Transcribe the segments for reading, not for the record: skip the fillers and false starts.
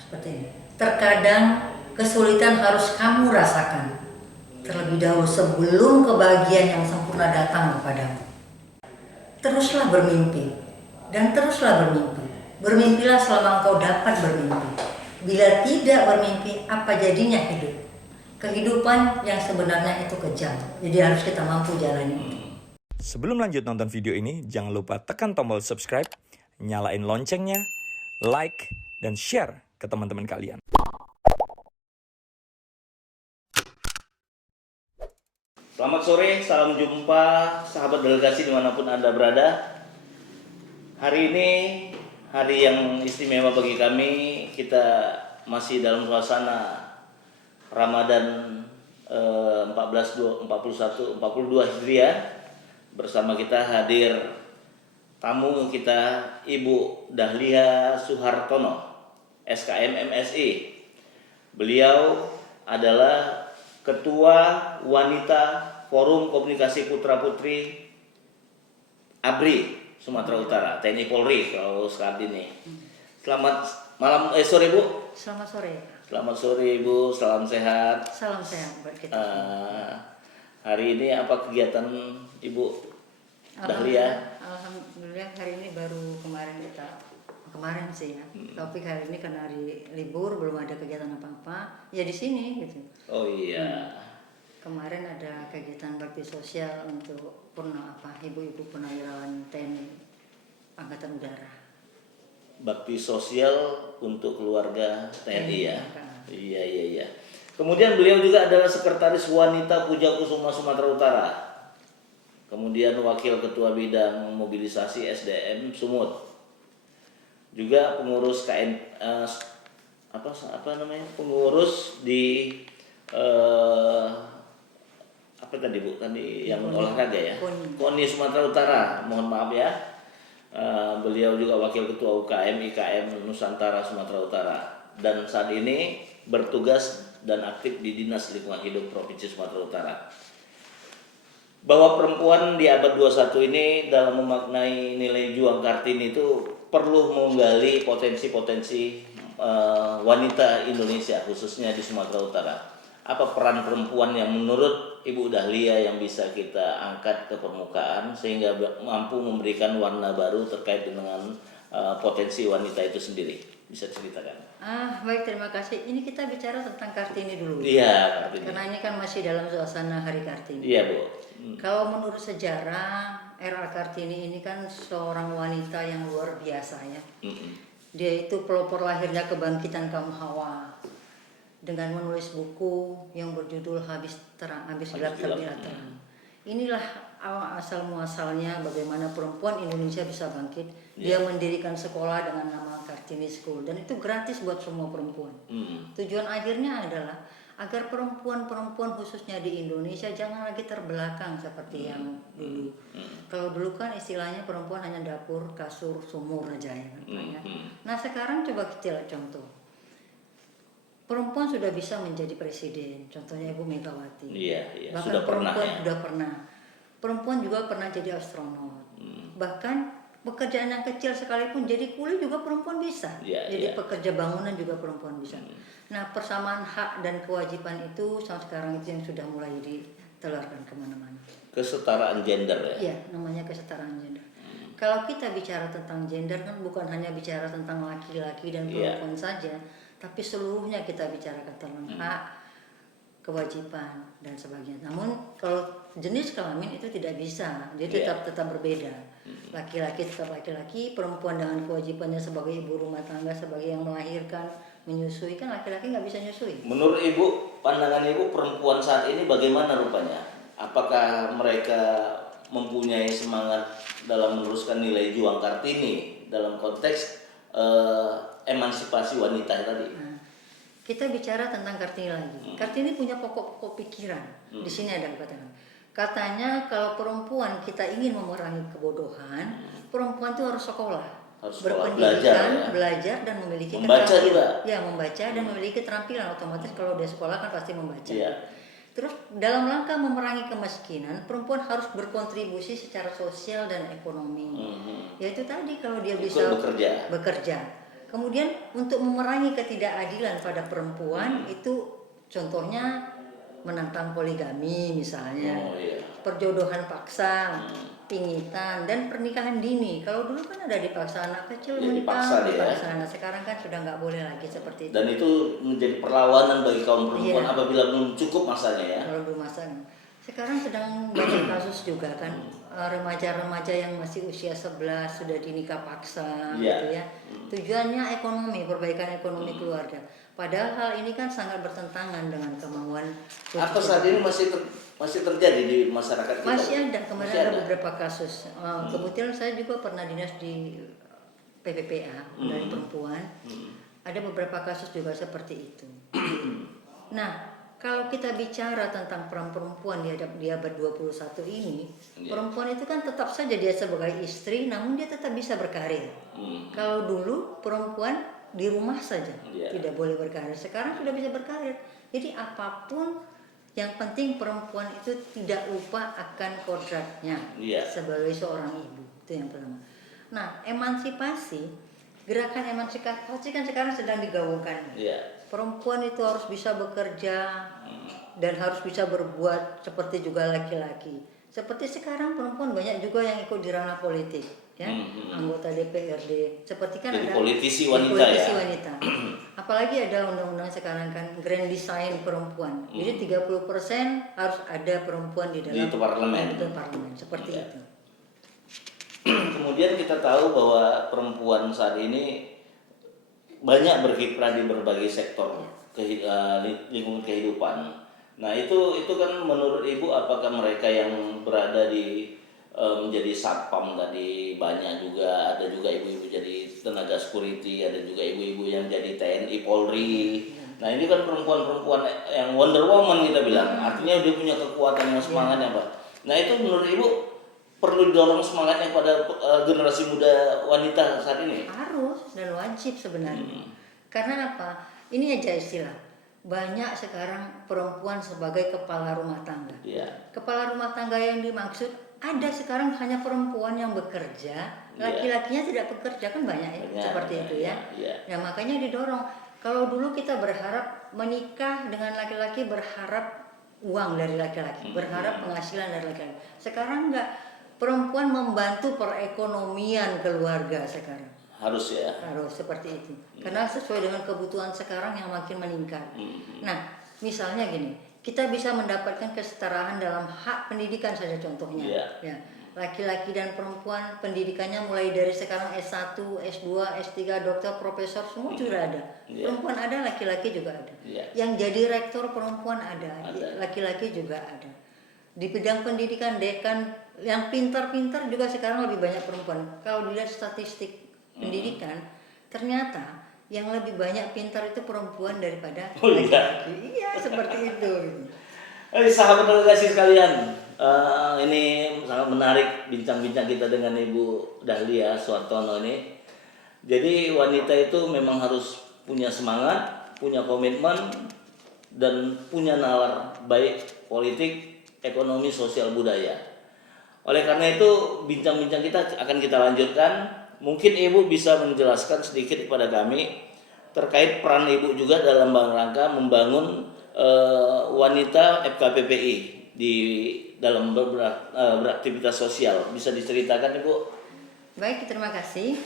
seperti ini. Terkadang kesulitan harus kamu rasakan terlebih dahulu sebelum kebahagiaan yang sempurna datang kepadamu. Teruslah bermimpi dan teruslah bermimpi. Bermimpilah selama engkau dapat bermimpi. Bila tidak bermimpi, apa jadinya hidup? Kehidupan yang sebenarnya itu kejam. Jadi harus kita mampu jalani itu. Sebelum lanjut nonton video ini, jangan lupa tekan tombol subscribe, nyalain loncengnya, like, dan share ke teman-teman kalian. Selamat sore, salam jumpa sahabat delegasi dimanapun Anda berada. Hari ini hari yang istimewa bagi kami. Kita masih dalam suasana Ramadan 1441 42 Hijriah. Bersama kita hadir tamu kita Ibu Dahlia Suhartono, SKM MSI. Beliau adalah Ketua Wanita Forum Komunikasi Putra Putri ABRI Sumatera Utara, TNI Polri kalau saat ini. Selamat malam, sore Bu. Selamat sore. Selamat sore Ibu, salam sehat. Salam sehat buat kita. Hari ini apa kegiatan Ibu Dahlia? Alhamdulillah hari ini baru kemarin sih ya. Topik hari ini karena hari libur belum ada kegiatan apa-apa. Ya di sini gitu. Oh iya. Kemarin ada kegiatan bakti sosial untuk ibu-ibu purnawirawan TNI Angkatan Udara. Bakti sosial untuk keluarga TNI ya. Iya. Iya. Kemudian beliau juga adalah Sekretaris Wanita Puja Kusuma Sumatera Utara. Kemudian Wakil Ketua Bidang Mobilisasi SDM Sumut. Juga pengurus pengurus di apa tadi Bu? Tadi yang olahraga ya. KONI Sumatera Utara. Mohon maaf ya. Beliau juga Wakil Ketua UKM IKM Nusantara Sumatera Utara. Dan saat ini bertugas dan aktif di Dinas Lingkungan Hidup Provinsi Sumatera Utara. Bahwa perempuan di abad 21 ini dalam memaknai nilai juang Kartini itu perlu menggali potensi-potensi wanita Indonesia khususnya di Sumatera Utara. Apa peran perempuan yang menurut Ibu Dahlia yang bisa kita angkat ke permukaan sehingga mampu memberikan warna baru terkait dengan potensi wanita itu sendiri? Bisa ceritakan? Baik, terima kasih. Ini kita bicara tentang Kartini dulu. Iya, Kartini. Karena ini kan masih dalam suasana Hari Kartini. Iya, Bu. Kalau menurut sejarah, era Kartini ini kan seorang wanita yang luar biasa ya. Dia itu pelopor lahirnya kebangkitan kaum Hawa dengan menulis buku yang berjudul Habis Gelap Terbitlah Terang. Inilah asal muasalnya bagaimana perempuan Indonesia bisa bangkit. Dia mendirikan sekolah dengan nama Kartini School dan itu gratis buat semua perempuan. Tujuan akhirnya adalah agar perempuan-perempuan khususnya di Indonesia jangan lagi terbelakang seperti yang dulu. Kalau dulu kan istilahnya perempuan hanya dapur, kasur, sumur aja ya. Nah sekarang coba kita lihat contoh. Perempuan sudah bisa menjadi presiden, contohnya Ibu Megawati. Iya. Bahkan Sudah pernah perempuan ya. sudah pernah. Perempuan juga pernah jadi astronot. Bahkan pekerjaan yang kecil sekalipun jadi kuli juga perempuan bisa. Jadi pekerja bangunan juga perempuan bisa. Nah persamaan hak dan kewajiban itu sampai sekarang itu yang sudah mulai ditelarkan kemana-mana. Kesetaraan gender ya? Iya, namanya kesetaraan gender. Kalau kita bicara tentang gender kan bukan hanya bicara tentang laki-laki dan perempuan saja, tapi seluruhnya kita bicarakan tentang hak, kewajiban dan sebagainya. Namun kalau jenis kelamin itu tidak bisa, dia tetap berbeda. Laki-laki tetap laki-laki, perempuan dengan kewajibannya sebagai ibu rumah tangga, sebagai yang melahirkan, menyusui, kan laki-laki nggak bisa nyusui. Menurut Ibu, pandangan Ibu perempuan saat ini bagaimana rupanya? Apakah mereka mempunyai semangat dalam meneruskan nilai juang Kartini dalam konteks emansipasi wanita tadi? Kita bicara tentang Kartini lagi. Kartini punya pokok-pokok pikiran. Di sini ada katakan. Katanya kalau perempuan kita ingin memerangi kebodohan, perempuan itu harus sekolah, berpendidikan, belajar dan memiliki keterampilan. Juga. Ya, membaca dan memiliki keterampilan. Otomatis kalau dia sekolah kan pasti membaca. Terus dalam rangka memerangi kemiskinan, perempuan harus berkontribusi secara sosial dan ekonomi. Yaitu tadi kalau dia bisa bekerja. Kemudian untuk memerangi ketidakadilan pada perempuan itu contohnya menentang poligami misalnya, perjodohan paksa, pingitan, dan pernikahan dini. Kalau dulu kan ada dipaksa anak kecil menikah, dipaksa. Nah, sekarang kan sudah nggak boleh lagi seperti itu. Dan itu menjadi perlawanan bagi kaum perempuan apabila belum cukup masanya ya. Kalau belum masanya. Sekarang sedang banyak kasus juga kan, remaja-remaja yang masih usia 11 sudah dinikah paksa gitu ya. Tujuannya ekonomi, perbaikan ekonomi keluarga. Padahal hal ini kan sangat bertentangan dengan kemauan. Apa saat ini masih terjadi di masyarakat kita? Masih ada, kemarin ada beberapa kasus. Kebetulan saya juga pernah dinas di PPPA dari perempuan. Ada beberapa kasus juga seperti itu. Nah, kalau kita bicara tentang peran perempuan di abad 21 ini, perempuan itu kan tetap saja dia sebagai istri, namun dia tetap bisa berkarir. Kalau dulu perempuan di rumah saja, tidak boleh berkarir. Sekarang sudah bisa berkarir. Jadi apapun, yang penting perempuan itu tidak lupa akan kodratnya sebagai seorang ibu. Itu yang pertama. Nah, emansipasi, gerakan emansipasi kan sekarang sedang digaungkan. Perempuan itu harus bisa bekerja dan harus bisa berbuat seperti juga laki-laki. Seperti sekarang perempuan banyak juga yang ikut di ranah politik, ya, anggota DPRD. Seperti kan jadi ada politisi wanita wanita. Apalagi ada undang-undang sekarang kan grand design perempuan. Jadi 30% harus ada perempuan di dalam parlemen. Seperti itu. Kemudian kita tahu bahwa perempuan saat ini banyak berkiprah di berbagai sektor lingkungan kehidupan. Nah itu kan menurut Ibu, apakah mereka yang berada di menjadi satpam tadi, banyak juga, ada juga ibu-ibu jadi tenaga security, ada juga ibu-ibu yang jadi TNI Polri. Nah ini kan perempuan-perempuan yang Wonder Woman kita bilang, artinya dia punya kekuatan yang semangatnya Pak. Nah itu menurut Ibu perlu didorong semangatnya pada generasi muda wanita saat ini? Harus dan wajib sebenarnya. Karena apa? Ini aja istilah. Banyak sekarang perempuan sebagai kepala rumah tangga. Kepala rumah tangga yang dimaksud ada sekarang hanya perempuan yang bekerja, laki-lakinya tidak bekerja, kan banyak ya, seperti itu ya. Nah makanya didorong. Kalau dulu kita berharap menikah dengan laki-laki, berharap uang dari laki-laki, berharap penghasilan dari laki-laki. Sekarang enggak. Perempuan membantu perekonomian keluarga sekarang. Harus ya. Harus seperti itu. Karena sesuai dengan kebutuhan sekarang yang makin meningkat. Nah, misalnya gini, kita bisa mendapatkan kesetaraan dalam hak pendidikan saja contohnya. Ya. Laki-laki dan perempuan pendidikannya mulai dari sekarang S1, S2, S3, dokter, profesor semua sudah ada. Perempuan ada, laki-laki juga ada. Yang jadi rektor perempuan ada. Laki-laki juga ada. Di bidang pendidikan, dekan yang pintar-pintar juga sekarang lebih banyak perempuan. Kalau dilihat statistik pendidikan, ternyata yang lebih banyak pintar itu perempuan daripada laki-laki. Iya, seperti itu. Sahabat delegasi sekalian, ini sangat menarik bincang-bincang kita dengan Ibu Dahlia Suartono ini. Jadi wanita itu memang harus punya semangat, punya komitmen, dan punya nalar baik politik, ekonomi, sosial, budaya. Oleh karena itu bincang-bincang kita akan kita lanjutkan. Mungkin Ibu bisa menjelaskan sedikit kepada kami terkait peran Ibu juga dalam rangka membangun wanita FKPPI di dalam beraktivitas sosial. Bisa diceritakan Ibu? Baik, terima kasih.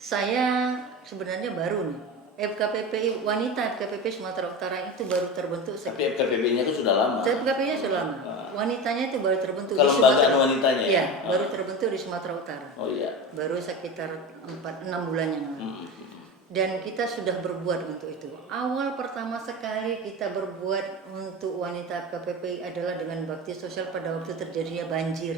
Saya sebenarnya baru nih. FKPPI wanita FKPP Sumatera Utara itu baru terbentuk. Tapi FKPP-nya itu sudah lama. FKPP-nya sudah lama. Wanitanya itu baru terbentuk di Sumatera. Wanitanya? Iya, baru terbentuk di Sumatera Utara. Oh iya. Baru sekitar 4-6 bulan yang lalu. Dan kita sudah berbuat untuk itu. Awal pertama sekali kita berbuat untuk wanita FKPP adalah dengan bakti sosial pada waktu terjadinya banjir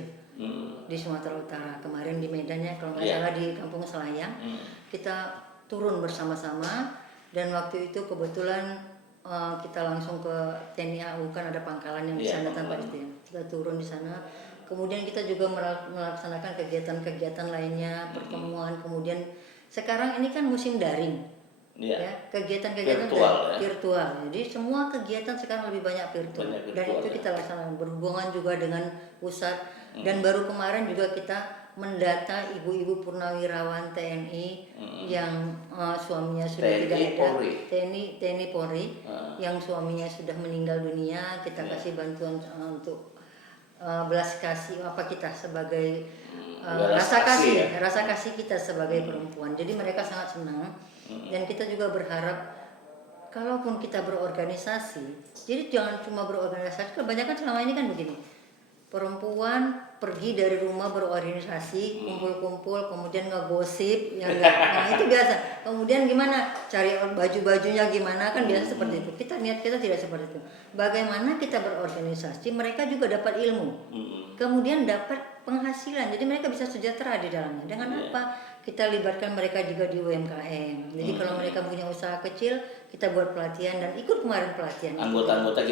di Sumatera Utara. Kemarin di Medannya, kalau nggak salah di Kampung Selayang, kita turun bersama-sama, dan waktu itu kebetulan kita langsung ke TNI AU, kan ada pangkalan yang di sana tempat itu ya. Kita turun di sana. Kemudian kita juga melaksanakan kegiatan-kegiatan lainnya, pertemuan. Kemudian sekarang ini kan musim daring. Ya, kegiatan-kegiatan virtual. Jadi semua kegiatan sekarang lebih banyak virtual. Dan itu kita laksanakan berhubungan juga dengan pusat. Dan baru kemarin juga kita mendata ibu-ibu purnawirawan TNI yang suaminya sudah TNI tidak ada, Polri. TNI Polri yang suaminya sudah meninggal dunia, kita kasih bantuan untuk belas kasih apa kita sebagai rasa kasih kita sebagai perempuan. Jadi mereka sangat senang dan kita juga berharap kalaupun kita berorganisasi, jadi jangan cuma berorganisasi. Kebanyakan selama ini kan begini, perempuan pergi dari rumah berorganisasi, kumpul-kumpul, kemudian ngegosip, nah itu biasa. Kemudian gimana, cari baju-bajunya gimana, kan biasa seperti itu. Niat kita tidak seperti itu. Bagaimana kita berorganisasi, mereka juga dapat ilmu, kemudian dapat penghasilan. Jadi mereka bisa sejahtera di dalamnya. Dengan apa? Kita libatkan mereka juga di UMKM. Jadi kalau mereka punya usaha kecil, kita buat pelatihan dan ikut kemarin pelatihan. Anggota-anggota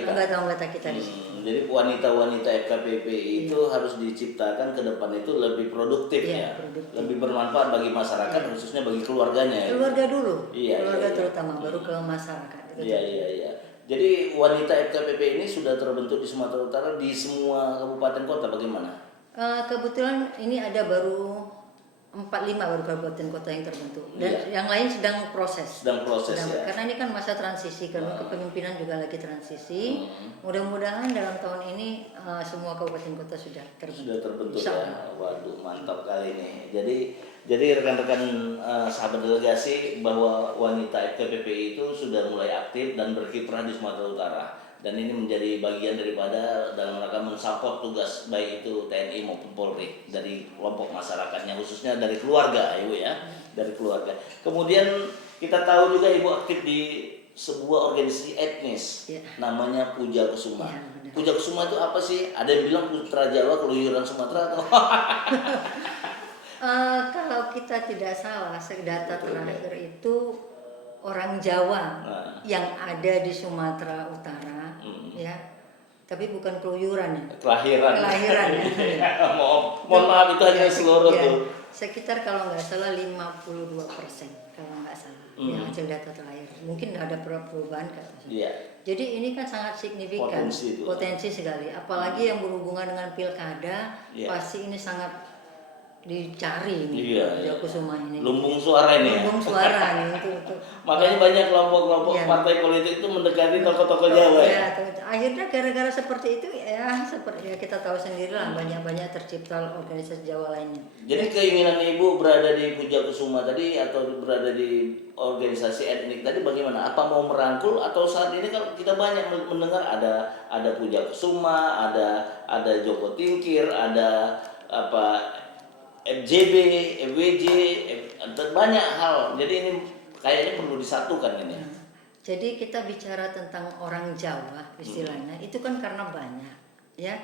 kita di situ. Jadi wanita-wanita FKPP itu harus diciptakan ke depan itu lebih produktif ya, lebih bermanfaat bagi masyarakat, khususnya bagi keluarganya. Keluarga dulu, keluarga terutama, baru ke masyarakat. Iya. Jadi wanita FKPP ini sudah terbentuk di Sumatera Utara di semua kabupaten kota, bagaimana? Kebetulan ini ada baru 4-5 baru kabupaten kota yang terbentuk dan yang lain sedang proses ya. Karena ini kan masa transisi, karena kepemimpinan juga lagi transisi. Mudah-mudahan dalam tahun ini semua kabupaten kota sudah terbentuk ya. Waduh, mantap kali ini. Jadi rekan-rekan sahabat delegasi bahwa wanita FKPP itu sudah mulai aktif dan berkiprah di Sumatera Utara. Dan ini menjadi bagian daripada dalam rangka mensupport tugas baik itu TNI maupun Polri dari kelompok masyarakatnya, khususnya dari keluarga Ibu ya, dari keluarga. Kemudian kita tahu juga Ibu aktif di sebuah organisasi etnis namanya Puja Kusuma. Puja Kusuma itu apa sih? Ada yang bilang Putra Jawa keluyuran Sumatera atau kalau kita tidak salah, data terakhir itu orang Jawa yang ada di Sumatera Utara, ya, tapi bukan keluyuran ya. Kelahiran ya. Mohon maaf itu hanya seluruh tuh. Sekitar kalau nggak salah 52% kalau nggak salah yang hasil data terakhir. Mungkin ada perubahan katanya. Jadi ini kan sangat signifikan, potensi sekali. Apalagi yang berhubungan dengan pilkada, pasti ini sangat dicari nih Puja Kusuma ini. Lumbung suara ini. Lumbung suara nih itu. Makanya banyak kelompok-kelompok partai politik itu mendekati tokoh-tokoh Jawa ya. Akhirnya gara-gara seperti itu seperti kita tahu sendiri lah banyak tercipta organisasi Jawa lainnya. Jadi keinginan Ibu berada di Puja Kusuma tadi atau berada di organisasi etnik tadi bagaimana? Apa mau merangkul atau saat ini kan kita banyak mendengar ada Puja Kusuma, ada Joko Tingkir, ada FJB, FWJ, banyak hal. Jadi ini kayaknya perlu disatukan ini. Jadi kita bicara tentang orang Jawa istilahnya, itu kan karena banyak, ya.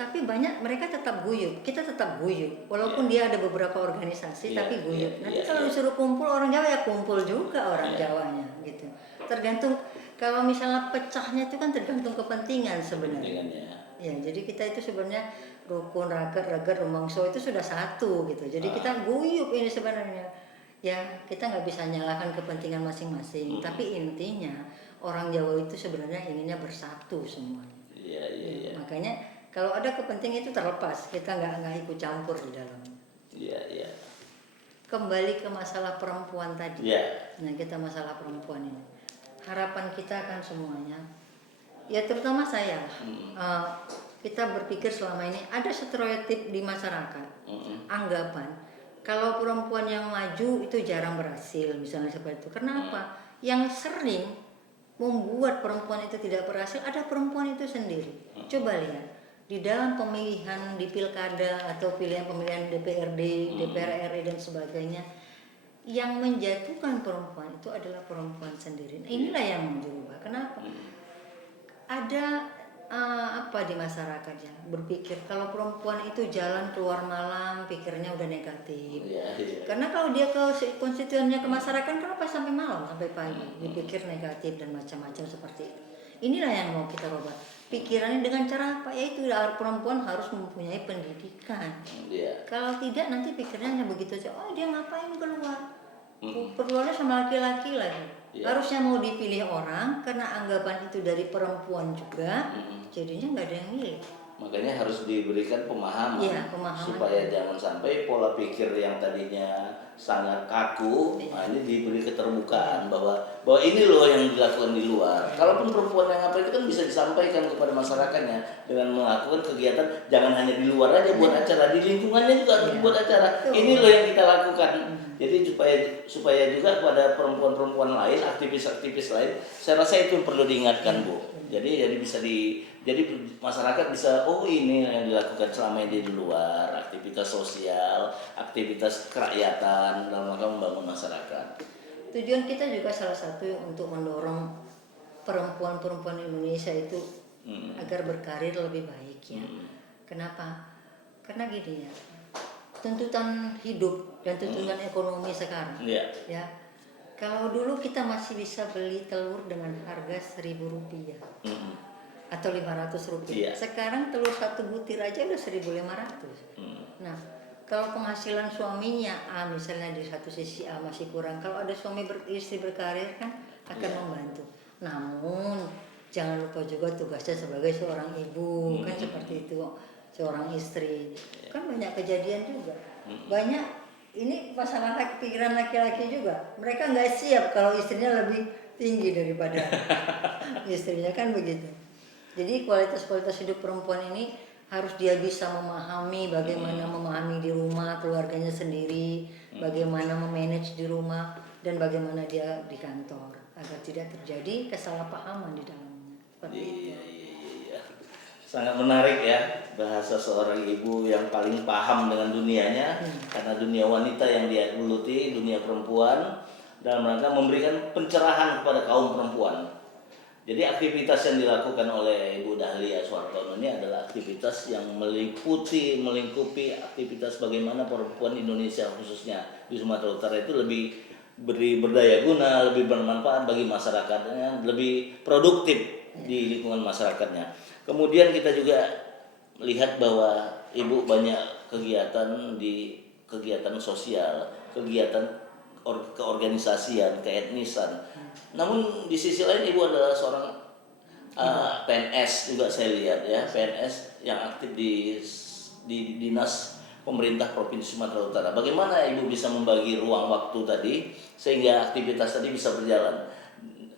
Tapi banyak mereka tetap guyup, kita tetap guyup. Walaupun dia ada beberapa organisasi, tapi guyup. Nanti kalau disuruh kumpul orang Jawa ya kumpul juga orang Jawanya, gitu. Tergantung kalau misalnya pecahnya itu kan tergantung kepentingan sebenarnya. Ya, jadi kita itu sebenarnya rukun ragat rumangso itu sudah satu gitu. Jadi kita guyup ini sebenarnya. Ya, kita nggak bisa nyalakan kepentingan masing-masing. Tapi intinya orang Jawa itu sebenarnya inginnya bersatu semuanya. Iya. Makanya kalau ada kepentingan itu terlepas, kita nggak ikut campur di dalamnya. Iya. Kembali ke masalah perempuan tadi. Nah, kita masalah perempuan ini. Harapan kita kan semuanya. Ya terutama saya. Kita berpikir selama ini ada stereotip di masyarakat, anggapan kalau perempuan yang maju itu jarang berhasil, misalnya seperti itu. Kenapa? Yang sering membuat perempuan itu tidak berhasil ada perempuan itu sendiri. Coba lihat di dalam pemilihan di pilkada atau pemilihan DPRD, DPR RI dan sebagainya, yang menjatuhkan perempuan itu adalah perempuan sendiri. Nah, inilah yang mau dirubah. Kenapa? Ada di masyarakat ya berpikir kalau perempuan itu jalan keluar malam pikirnya udah negatif. Karena kalau dia ke konstituennya ke masyarakat kenapa sampai malam sampai pagi dipikir negatif dan macam-macam seperti itu. Inilah yang mau kita rubah pikirannya dengan cara apa, yaitu perempuan harus mempunyai pendidikan. Kalau tidak nanti pikirnya hanya begitu aja, dia ngapain keluar, keluarnya sama laki-laki lagi. Harusnya mau dipilih orang karena anggapan itu dari perempuan juga, jadinya nggak ada yang milih. Makanya harus diberikan pemahaman, Iya, pemahaman. supaya jangan sampai pola pikir yang tadinya sangat kaku, nah ini diberi keterbukaan bahwa ini loh yang dilakukan di luar. Kalaupun perempuan yang apa itu kan bisa disampaikan kepada masyarakatnya dengan melakukan kegiatan, jangan hanya di luar aja buat acara, di lingkungannya juga harus buat acara. Ini loh yang kita lakukan. Jadi supaya juga pada perempuan-perempuan lain, aktivis-aktivis lain, saya rasa itu yang perlu diingatkan, Bu. Jadi jadi masyarakat bisa, oh ini yang dilakukan selama ini di luar, aktivitas sosial, aktivitas kerakyatan dalam rangka membangun masyarakat. Tujuan kita juga salah satu untuk mendorong perempuan-perempuan Indonesia itu agar berkarir lebih baik ya. Kenapa? Karena gini ya, tuntutan hidup dan tuntutan ekonomi sekarang ya. Kalau dulu kita masih bisa beli telur dengan harga Rp1.000 atau Rp500. Sekarang telur satu butir aja udah 1.500. Nah, kalau penghasilan suaminya misalnya di satu sisi masih kurang, kalau ada istri berkarir kan akan membantu. Namun jangan lupa juga tugasnya sebagai seorang ibu, kan seperti itu, seorang istri. Kan banyak kejadian juga. Banyak ini masalah pikiran laki-laki juga. Mereka nggak siap kalau istrinya lebih tinggi daripada istrinya, kan begitu. Jadi kualitas hidup perempuan ini harus dia bisa memahami bagaimana memahami di rumah keluarganya sendiri, bagaimana memanage di rumah, dan bagaimana dia di kantor agar tidak terjadi kesalahpahaman di dalamnya. Seperti itu. Iya. Sangat menarik ya, bahasa seorang ibu yang paling paham dengan dunianya, karena dunia wanita yang dia geluti, dunia perempuan, dalam rangka memberikan pencerahan kepada kaum perempuan. Jadi aktivitas yang dilakukan oleh Ibu Dahlia Suartono ini adalah aktivitas yang melingkupi aktivitas bagaimana perempuan Indonesia khususnya di Sumatera Utara itu lebih berdaya guna, lebih bermanfaat bagi masyarakatnya, lebih produktif di lingkungan masyarakatnya. Kemudian kita juga melihat bahwa Ibu banyak kegiatan sosial, kegiatan keorganisasian, keetnisan. Namun di sisi lain Ibu adalah seorang PNS juga, saya lihat ya, PNS yang aktif di dinas pemerintah Provinsi Sumatera Utara. Bagaimana Ibu bisa membagi ruang waktu tadi sehingga aktivitas tadi bisa berjalan?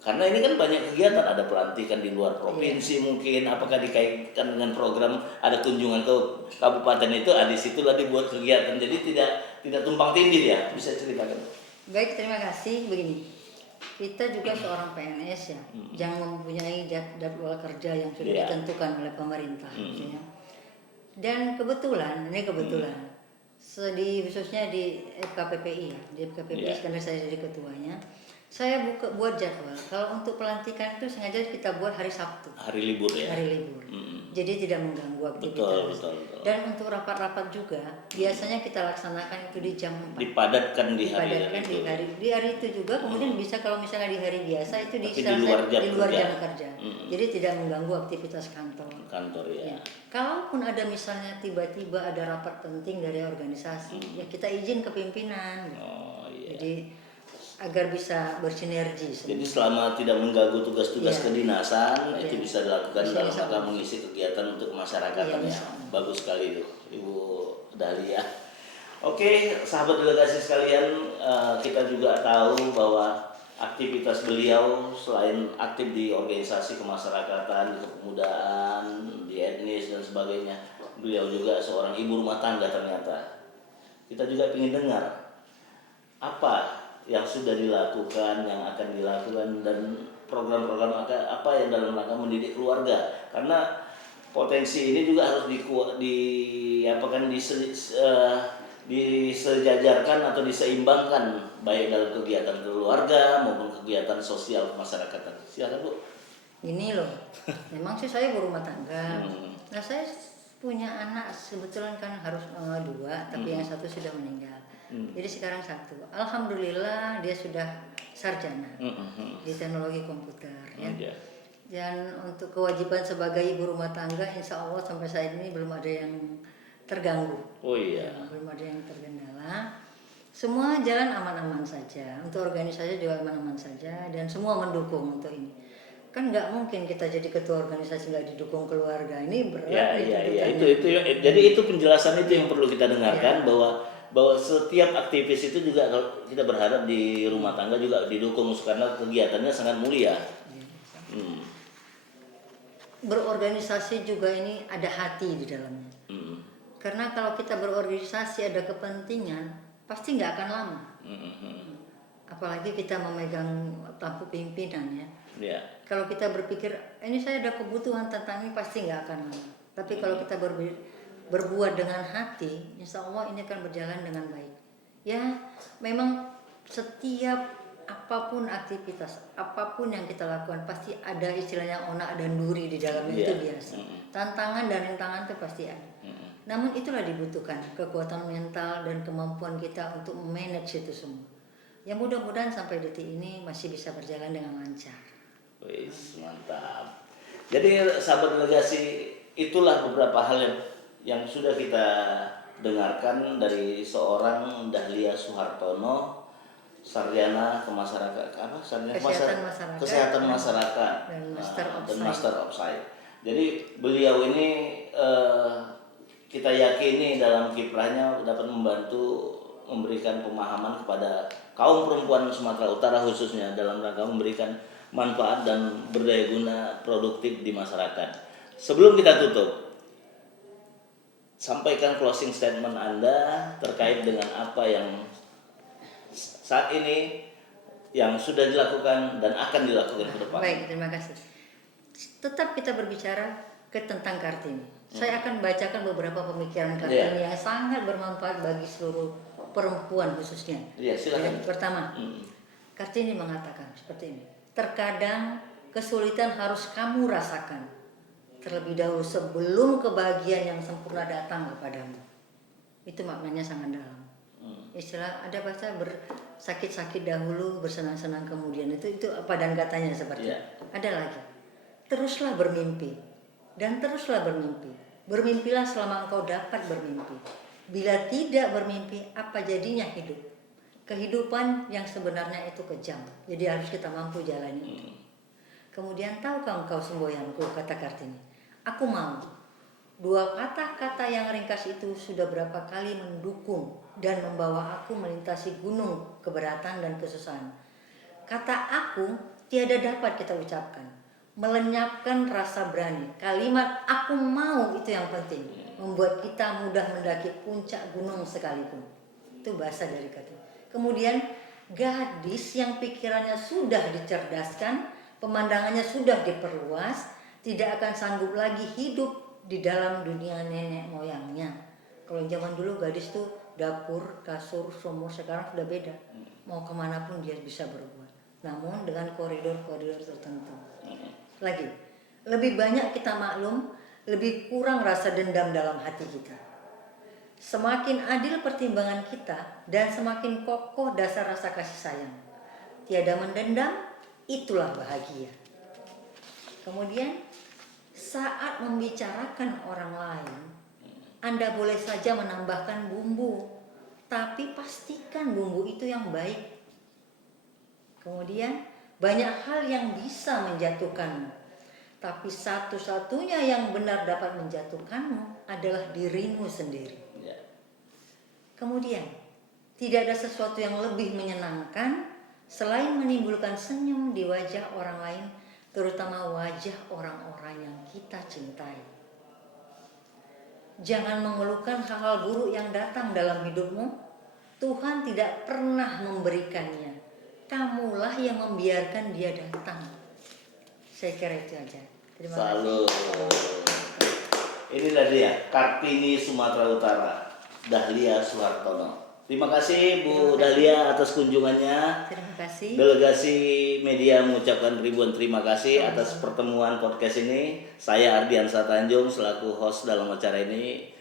Karena ini kan banyak kegiatan, ada pelantikan di luar provinsi mungkin, apakah dikaitkan dengan program ada kunjungan ke kabupaten itu, di situlah dibuat kegiatan. Jadi tidak tumpang tindih ya, bisa ceritakan. Baik, terima kasih. Begini, kita juga seorang PNS ya, yang mempunyai jadwal kerja yang sudah ditentukan oleh pemerintah. Ya. Dan kebetulan, khususnya di FKPPI ya, di FKPPI karena saya jadi ketuanya, saya buat jadwal. Kalau untuk pelantikan itu sengaja kita buat hari Sabtu. Hari libur ya. Hari libur. Jadi tidak mengganggu aktivitas. Betul. Dan untuk rapat-rapat juga biasanya kita laksanakan itu di jam 4. Dipadatkan di hari itu juga. Kemudian bisa kalau misalnya di hari biasa itu di luar jam kerja. Jadi tidak mengganggu aktivitas kantor. Ya. Kalaupun ada misalnya tiba-tiba ada rapat penting dari organisasi, ya kita izin ke pimpinan. Jadi agar bisa bersinergi. Jadi selama tidak mengganggu tugas-tugas kedinasan, itu bisa dilakukan dalam rangka mengisi kegiatan untuk masyarakat. Bagus sekali itu, Ibu Dahlia. Oke, sahabat delegasi sekalian, kita juga tahu bahwa aktivitas beliau selain aktif di organisasi kemasyarakatan, di kepemudaan, di etnis dan sebagainya, beliau juga seorang ibu rumah tangga ternyata. Kita juga ingin dengar apa yang sudah dilakukan, yang akan dilakukan, dan program-program apa yang dalam rangka mendidik keluarga. Karena potensi ini juga harus disejajarkan atau diseimbangkan baik dalam kegiatan keluarga maupun kegiatan sosial kemasyarakatan. Silakan Bu. Ini loh, memang sih saya berumah tangga. Nah saya punya anak sebetulnya kan harus 2, tapi yang satu sudah meninggal. Jadi sekarang 1. Alhamdulillah dia sudah sarjana di teknologi komputer ya. Dan untuk kewajiban sebagai ibu rumah tangga, insya Allah sampai saat ini belum ada yang terganggu. Belum ada yang tergendala. Semua jalan aman-aman saja. Untuk organisasi juga aman-aman saja dan semua mendukung untuk ini. kan nggak mungkin kita jadi ketua organisasi nggak didukung keluarga, ini berat. Iya, jadi itu penjelasan itu yang perlu kita dengarkan, bahwa setiap aktivis itu juga kalau kita berharap di rumah tangga juga didukung karena kegiatannya sangat mulia. Berorganisasi juga ini ada hati di dalamnya. Karena kalau kita berorganisasi ada kepentingan, pasti nggak akan lama. Apalagi kita memegang tampuk pimpinan ya. Kalau kita berpikir ini saya ada kebutuhan tentang ini, pasti nggak akan lama. Tapi kalau kita berbuat dengan hati, insya Allah ini akan berjalan dengan baik. Ya, memang setiap apapun aktivitas, apapun yang kita lakukan pasti ada istilahnya onak dan duri di dalamnya, itu biasa. Tantangan dan rintangan itu pasti ada. Namun itulah dibutuhkan kekuatan mental dan kemampuan kita untuk manage itu semua. Ya mudah-mudahan sampai detik ini masih bisa berjalan dengan lancar. Wis, mantap. Jadi sahabat delegasi, itulah beberapa hal yang sudah kita dengarkan dari seorang Dahlia Soehartono, sarjana kesehatan masyarakat dan Master of Science. Jadi beliau ini kita yakini dalam kiprahnya dapat membantu memberikan pemahaman kepada kaum perempuan Sumatera Utara khususnya dalam rangka memberikan manfaat dan berdaya guna produktif di masyarakat. Sebelum kita tutup, sampaikan closing statement Anda terkait dengan apa yang saat ini yang sudah dilakukan dan akan dilakukan ke depan. Baik, terima kasih. Tetap kita berbicara tentang Kartini. Saya akan bacakan beberapa pemikiran Kartini yang sangat bermanfaat bagi seluruh perempuan khususnya. Silakan. Pertama, Kartini mengatakan seperti ini. Terkadang kesulitan harus kamu rasakan terlebih dahulu sebelum kebahagiaan yang sempurna datang kepadamu. Itu maknanya sangat dalam. Istilah ada bahasa bersakit-sakit dahulu, bersenang-senang kemudian. Itu padan katanya seperti itu. Ada lagi. Teruslah bermimpi dan teruslah bermimpi. Bermimpilah selama engkau dapat bermimpi. Bila tidak bermimpi, apa jadinya hidup? Kehidupan yang sebenarnya itu kejam. Jadi harus kita mampu jalani. Kemudian tahukah engkau semboyanku, kata Kartini. Aku mau. Dua kata-kata yang ringkas itu sudah berapa kali mendukung dan membawa aku melintasi gunung keberatan dan kesusahan. Kata aku tiada dapat kita ucapkan. Melenyapkan rasa berani. Kalimat aku mau itu yang penting. Membuat kita mudah mendaki puncak gunung sekalipun. Itu bahasa dari Kartini. Kemudian gadis yang pikirannya sudah dicerdaskan, pemandangannya sudah diperluas, tidak akan sanggup lagi hidup di dalam dunia nenek moyangnya. Kalau zaman dulu gadis tuh dapur, kasur, sumur, sekarang sudah beda. Mau kemanapun dia bisa berbuat. Namun dengan koridor-koridor tertentu. Lagi, lebih banyak kita maklum, lebih kurang rasa dendam dalam hati kita. Semakin adil pertimbangan kita dan semakin kokoh dasar rasa kasih sayang. Tiada mendendam, itulah bahagia. Kemudian saat membicarakan orang lain, Anda boleh saja menambahkan bumbu, tapi pastikan bumbu itu yang baik. Kemudian banyak hal yang bisa menjatuhkanmu, tapi satu-satunya yang benar dapat menjatuhkanmu adalah dirimu sendiri. Kemudian tidak ada sesuatu yang lebih menyenangkan selain menimbulkan senyum di wajah orang lain, terutama wajah orang-orang yang kita cintai. Jangan mengeluhkan hal-hal buruk yang datang dalam hidupmu. Tuhan tidak pernah memberikannya. Kamulah yang membiarkan dia datang. Saya kira itu aja. Terima kasih. Inilah dia Kartini Sumatera Utara, Dahlia Soehartono. Terima kasih Bu Dahlia atas kunjungannya. Terima kasih. Delegasi media mengucapkan ribuan terima kasih atas pertemuan podcast ini. Saya Ardiansa Tanjung selaku host dalam acara ini.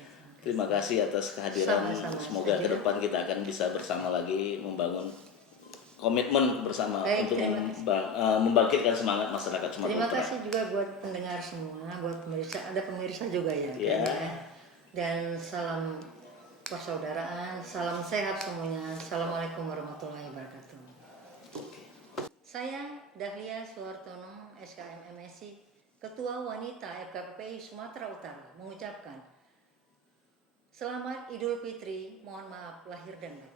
Terima kasih atas kehadiran. Semoga ke depan kita akan bisa bersama lagi membangun komitmen bersama untuk membangkitkan semangat masyarakat Sumatera Utara. Terima kasih juga buat pendengar semua, buat pemirsa. Ada pemirsa juga ya. Dan salam persaudaraan, salam sehat semuanya. Assalamualaikum warahmatullahi wabarakatuh. Saya Dahlia Suhartono, SKM MSc, Ketua Wanita FKPPI Sumatera Utara, mengucapkan Selamat Idul Fitri, mohon maaf lahir dan batin.